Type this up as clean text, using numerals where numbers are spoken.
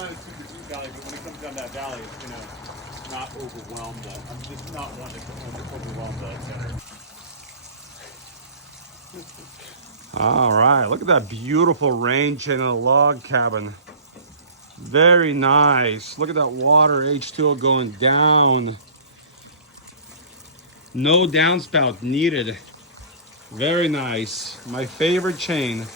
trying to keep the deep valley, but when it comes down that valley, it's gonna not overwhelm the. I'm just not wanting to overwhelm the center. All right, look at that beautiful range in a log cabin. Very nice. Look at that water H2O going down. No downspout needed. Very nice. My favorite chain.